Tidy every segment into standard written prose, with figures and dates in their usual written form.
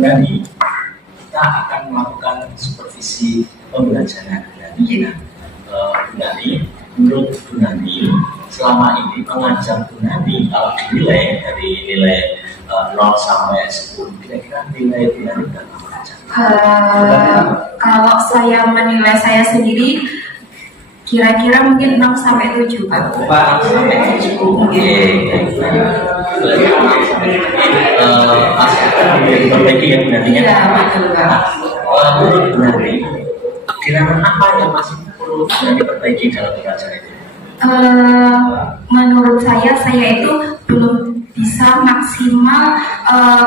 Nanti kita akan melakukan supervisi pembelajaran. Nanti menurut Bu Nani, selama ini pengajar Bu Nani kalau dinilai dari nilai 0 sampai 10, kira-kira nilai Bu Nani berapa mengajar? Kalau saya menilai saya sendiri, kira-kira mungkin 6 sampai 7 Pak. 6 sampai 7. Oke. Masih akan diperbaiki ya Bu Nani? Ya, betul Pak. Menurut Bu Nani, kira-kira apa yang masih perlu diperbaiki dalam belajar itu? Menurut saya itu belum bisa maksimal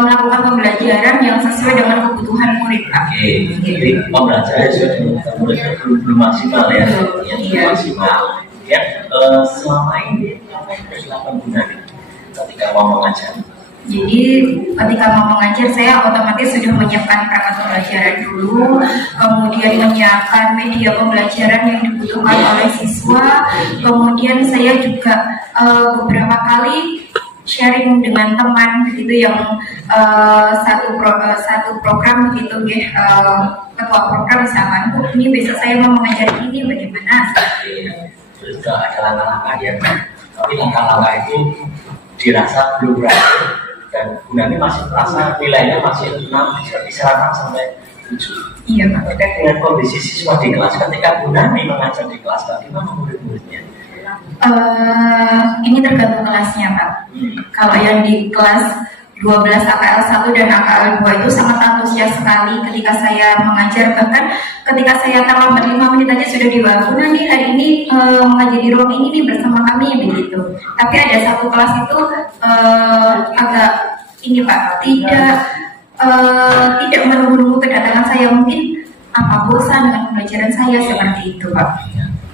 melakukan pembelajaran yang sesuai dengan kebutuhan murid Pak. Oke, jadi pembelajaran sesuai dengan kebutuhan murid belum maksimal ya? Belum maksimal. Ya, selama ini apa yang harus dilakukan Bu Nani ketika mau mengajar? Jadi ketika mau mengajar saya otomatis sudah menyiapkan perangkat pembelajaran dulu, kemudian menyiapkan media pembelajaran yang dibutuhkan oleh siswa, kemudian saya juga beberapa kali sharing dengan teman begitu yang satu program begitu ya, ketua program misalkan, ini besok saya mau mengajar ini bagaimana? Sudah ada langkah-langkah ya, tapi langkah-langkah itu dirasa belum berhasil. Dan Bu Nani masih merasa nilainya masih 6, bisa 6 sampai 7. Iya Pak. Terkait dengan kondisi siswa di kelas ketika Bu Nani mengajar di kelas, bagaimana murid-muridnya? Ini tergantung kelasnya Pak. Kalau yang di kelas 12 AKL 1 dan AKL 2 itu sangat antusias sekali ketika saya mengajar, bahkan ketika saya terlambat 5 menit aja sudah dibawa, Bu Nani hari ini mengajar di ruang ini nih bersama kami begitu. Tapi ada satu kelas itu agak ini Pak, tidak menunggu kedatangan saya, mungkin apa bosan dengan pembelajaran saya seperti itu Pak.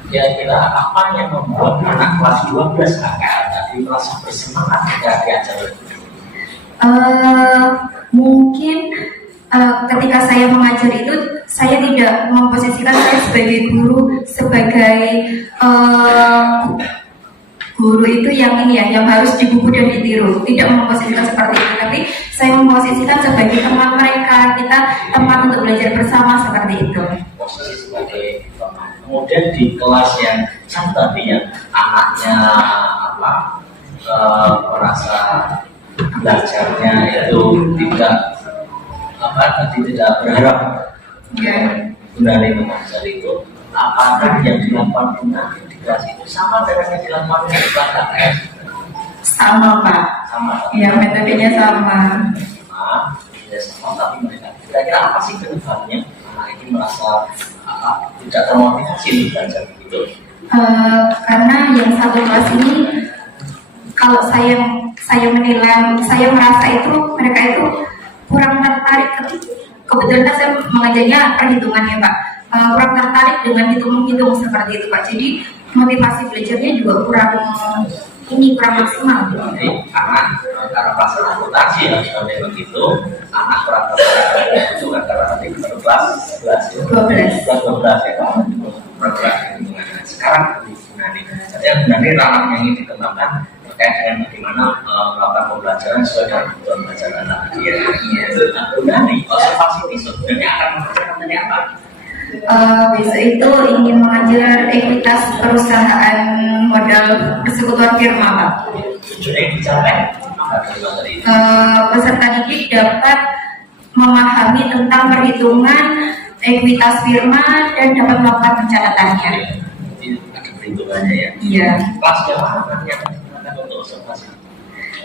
Kira-kira apa yang membuat anak kelas 12 AKL tadi merasa bersemangat ketika diajar? Mungkin ketika saya mengajar itu saya tidak memposisikan saya sebagai guru, sebagai guru itu yang ini ya, yang harus dibuku dan ditiru, tidak memposisikan seperti itu, tapi saya memposisikan sebagai teman mereka, kita teman untuk belajar bersama seperti itu. Posisi sebagai teman. Kemudian di kelas yang tadi yang anaknya merasa belajarnya itu tidak berharap Bu Nani mengajar itu, apakah yang dilakukan Bu Nani di kelas itu sama dengan yang dilakukan di kelas AKS? Sama Pak. Sama. Ya, metodenya sama. Ya sama, tapi mereka kira-kira apa sih penyebabnya anak ini merasa tidak termotivasi untuk belajar gitu? Karena yang satu kelas ini, kalau saya menilai, saya merasa itu mereka itu kurang tertarik. Kebetulan saya mengajarnya perhitungan ya Pak, kurang tertarik dengan hitung-hitung seperti itu Pak. Jadi motivasi belajarnya juga kurang maksimal. Jadi karena perasaan akuntansi ya seperti begitu, anak kurang tertarik itu karena nanti kelas 12 ya Pak. Sekarang di Bu Nani, jadi Bu Nani ranah yang ingin dikembangkan terkait dengan bagaimana melakukan pembelajaran sesuai dengan kebutuhan belajar anak dia. Bu Nani, observasi besok sebenarnya akan mengajarkan apa? Besok itu ingin mengajar ekuitas perusahaan modal persekutuan firma Pak. Tujuannya dicapai peserta didik dapat memahami tentang perhitungan ekuitas firma dan dapat melakukan pencatatannya. Ada perhitungannya ya? Iya. Kelas berapa yang digunakan untuk observasi?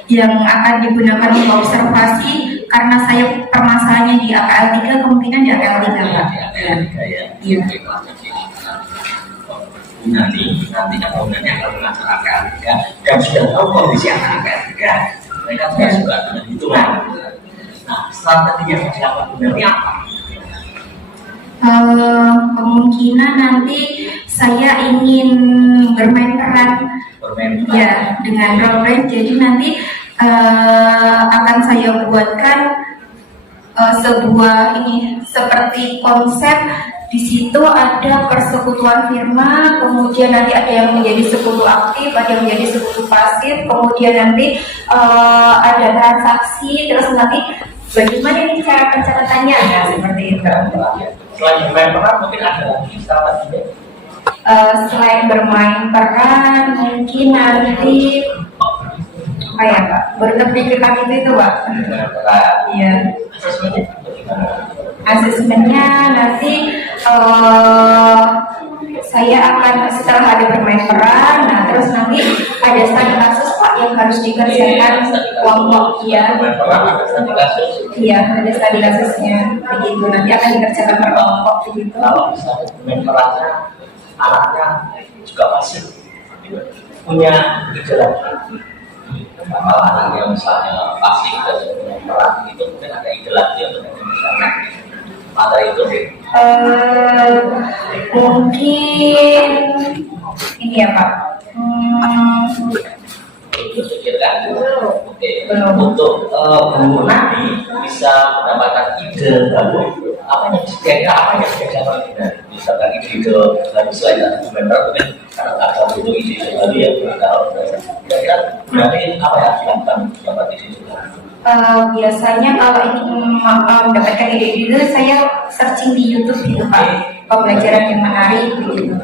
Yang akan digunakan untuk observasi, karena saya permasalahannya di AKL 3, kemungkinan di AKL 3 Pak. Di AKL 3 ya? Iya. Bu Nani nantinya kemudiannya akan mengajar AKL 3 dan sudah tahu kondisi anak AKL 3. Mereka juga suka dengan hitungan. Nah, strategi yang dilakukan Bu Nani apa? Kemungkinan nanti saya ingin bermain peran ya dengan role play. Jadi nanti akan saya buatkan sebuah seperti konsep. Di situ ada persekutuan firma, kemudian nanti ada yang menjadi sekutu aktif, ada yang menjadi sekutu pasif, kemudian nanti ada transaksi, terus nanti bagaimana nih cara pencatatannya? Nah, seperti itu. Selain bermain peran mungkin ada lagi strategi. Selain bermain peran, mungkin nanti apa ya Pak? Baru terpikirkan itu Pak. Iya. Asesmennya nanti saya akan setelah ada bermain peran, nah terus nanti ada studi kasus Pak yang harus dikerjakan kelompok ya. Iya, ada studi kasusnya begitu. Nanti akan dikerjakan per kelompok begitu. Kalau misalnya bermain perannya anaknya juga masih punya gejala. Kalau anaknya misalnya pasif dan bermain peran itu mungkin ada ide lagi untuk misalnya pada itu mungkin ini ya Pak. Itu pikirkan. Oke. Untuk Bu Nadi bisa mendapatkan ide baru. Apa yang bisa misalkan ide baru selain dari komentar mungkin karena ada butuh ide baru ya kalau kira-kira Bu Nadi apa yang dilakukan dapat ide juga? Biasanya kalau ingin mendapatkan ide-ide saya searching di YouTube gitu Pak, pembelajaran yang menarik gitu.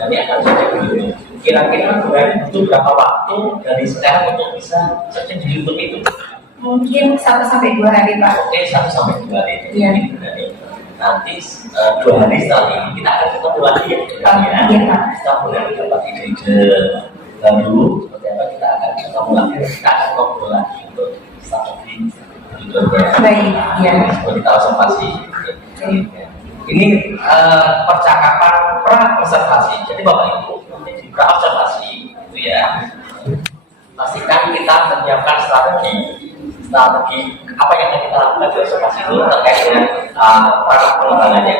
Nanti akan saya dulu. Kira-kira butuh berapa waktu dari sekarang untuk bisa searching di YouTube itu? Mungkin 1-2 hari Pak. Oke, 1-2 hari. Iya. Nanti 2 hari setelah ini kita akan ketemu lagi ya. Iya Pak. Kita mulai dapat ide-ide baru. Seperti apa kita akan ketemu lagi. Kita akan ngobrol lagi untuk strategi baik, ya. seperti kita observasi. Ini percakapan pra-observasi. Jadi Bapak Ibu, di pra-observasi itu ya, pastikan kita menyiapkan strategi apa yang akan kita lakukan di observasi itu terkait dengan perangkat pengembangannya.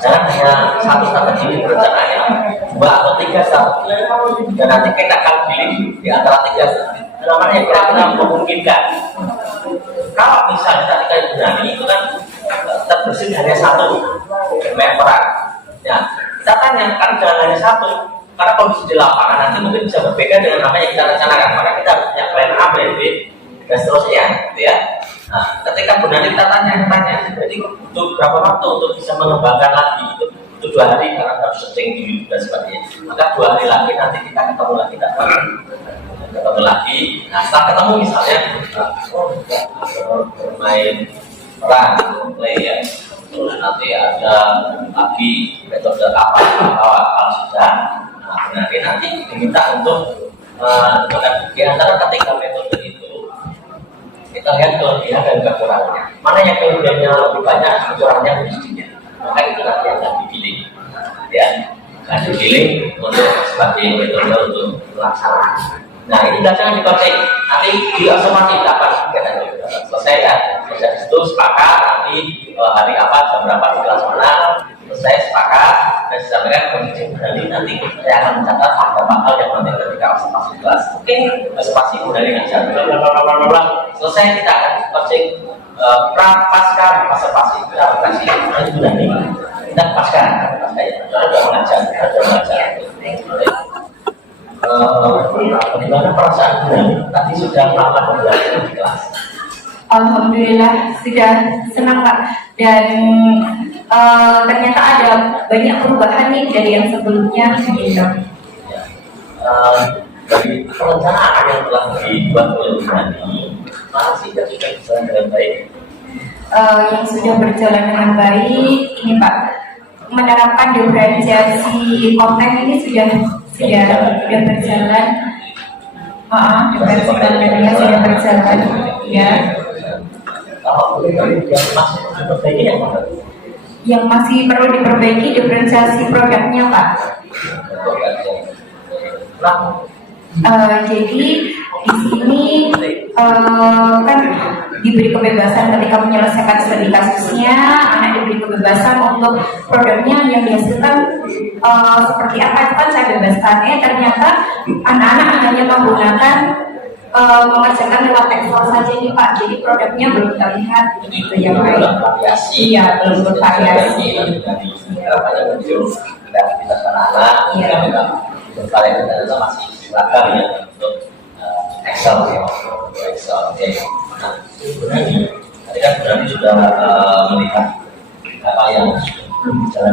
Jangan hanya satu strategi rencananya, 2 atau 3 strategi, dan nanti kita akan pilih di antara 3 strategi. Mana yang kira-kira memungkinkan? Kalau misalnya tadi kayak Bunani itu kan terbersih hanya 1 bermain peran. Ya, kita tanya kan jangan hanya 1, karena kondisi di lapangan nanti mungkin bisa berbeda dengan apa yang kita rencanakan. Maka kita harus punya plan A, plan B, dan seterusnya, gitu ya. Nah, ketika Bunani kita tanya, jadi untuk berapa waktu untuk bisa mengembangkan lagi itu 2 hari karena harus searching di YouTube dan sebagainya. Maka 2 hari lagi nanti kita ketemu lagi, nah setelah ketemu misalnya bermain peran play ya, terus nanti ada lagi metode apa kalau sudah, nanti diminta untuk di antara ketiga metode itu kita lihat kelebihan dan kekurangannya, mana yang kelebihannya lebih banyak, kekurangannya lebih sedikit, maka itu nanti akan dipilih ya, untuk sebagai metode untuk melaksanakan. Nah ini jangan dikocek, nanti di observasi dapat kegiatan itu selesai ya. Terus dari situ sepakat nanti hari apa jam berapa di kelas mana, selesai sepakat dan disampaikan kondisi Bunani, nanti saya akan mencatat beberapa hal yang penting ketika observasi kelas. Oke, observasi Bunani ngajar, selesai kita akan coaching pasca observasi kita aplikasi nanti Bunani kita pasca ya, ada mengajar. Bagaimana perasaan tadi sudah melakukan pembelajaran di kelas? Alhamdulillah sudah senang Pak, dan ternyata ada banyak perubahan nih dari yang sebelumnya gitu. Dari perencanaan yang telah dibuat oleh Bunani, masih sudah berjalan dengan baik. Yang sudah berjalan dengan baik ini Pak, menerapkan diferensiasi konten ini sudah berjalan. Diferensiasi kontennya sudah berjalan ya. Yang masih perlu diperbaiki diferensiasi produknya Pak. Jadi di sini kan diberi kebebasan ketika menyelesaikan studi kasusnya, anak diberi kebebasan untuk produknya yang dihasilkan seperti apa, itu kan saya bebaskan. Ternyata anak-anak hanya menggunakan mengerjakan lewat Excel saja nih Pak, jadi produknya belum terlihat gitu ya Pak. Iya, belum bervariasi. Kreativitas anak-anak, kita masih silakan ya untuk Excel ya, Excel. Oke. Nah, sebenarnya Tadi kan berarti sudah melihat apa yang belum berjalan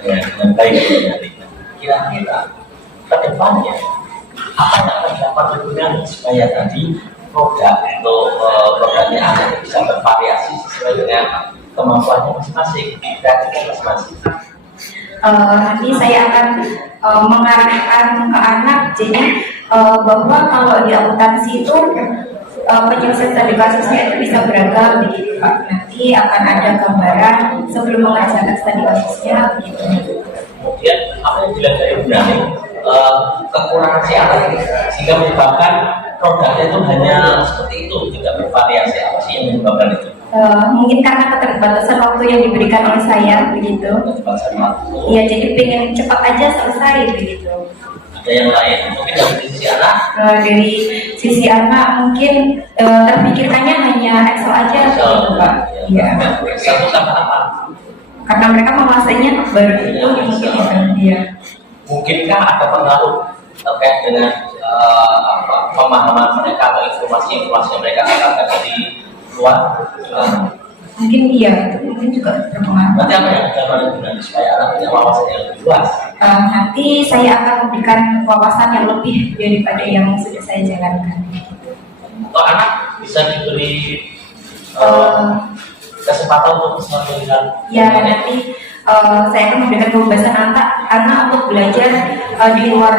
dengan baik dari kira-kira ke depannya apa yang akan dapat berguna supaya tadi produk atau produknya anak bisa bervariasi sesuai dengan kemampuannya masing-masing, kreativitas masing-masing. Nanti saya akan mengarahkan ke anak, jadi bahwa kalau di akuntansi itu penyelesaian studi kasusnya itu bisa beragam begitu Pak. Nanti akan ada gambaran sebelum mengerjakan studi kasusnya begitu. Kemudian apa yang dilihat dari Bunani, kekurangan si anak sehingga menyebabkan produknya itu hanya seperti itu, tidak bervariasi. Apa sih yang menyebabkan itu? Mungkin karena keterbatasan waktu yang diberikan oleh saya begitu. Keterbatasan waktu. Iya, jadi pengen cepat aja selesai begitu. Ada yang lain mungkin dari sisi anak? Dari sisi anak mungkin terpikirkannya hanya Excel aja gitu Pak. Iya. Satu sama apa? Karena mereka menguasainya baru itu mungkin ya. Mungkinkah ada pengaruh terkait dengan pemahaman mereka atau informasi yang mereka dapatkan dari luar? Mungkin iya, itu mungkin juga berpengaruh. Nanti apa yang akan dilakukan supaya anak punya wawasan yang lebih luas? Nanti saya akan memberikan wawasan yang lebih daripada yang sudah saya jalankan. Atau anak bisa diberi kesempatan untuk bisa melihat? Ya, nanti saya akan memberikan kebebasan anak untuk belajar di luar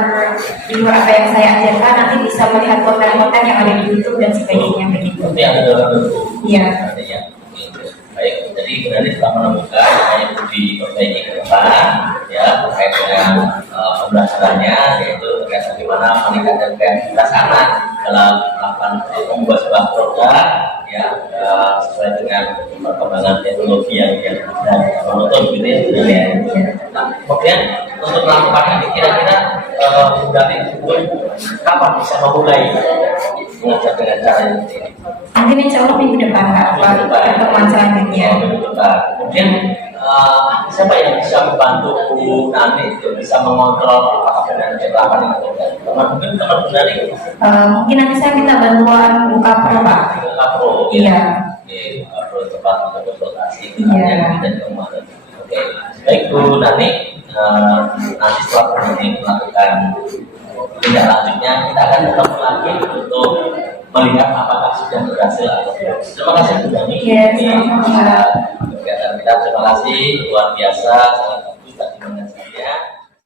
apa yang saya ajarkan. Nanti bisa melihat konten-konten yang ada di YouTube dan sebagainya begitu. Nanti ada dalam bentuk. Iya. Baik, jadi berarti telah menemukan apa yang perlu diperbaiki ke depan, ya terkait dengan pembelajarannya, yaitu terkait bagaimana meningkatkan kreativitas anak dalam melakukan membuat sebuah produk, ya sesuai dengan perkembangan teknologi yang menuntut, gitu ya. Nah, kemudian untuk melakukan ini kira-kira berarti kapan bisa memulai mengajar dengan cara ini? Mungkin insya Allah minggu depan Pak, pertemuan selanjutnya. Kemudian siapa yang bisa membantu nanti untuk bisa mengontrol apakah benar cetakan itu? Mungkin teman dari mungkin nanti saya minta bantuan buka pro Pak. Buka pro. Iya. Pro tempat untuk konsultasi. Iya. Dan kemarin. Oke. Baik Bu Nani, nanti setelah melakukan tindak lanjutnya kita akan ketemu lagi untuk melihat apakah sudah berhasil atau tidak. Terima kasih Bu Nani. Iya, sama-sama. Kegiatan kita terima kasih luar biasa.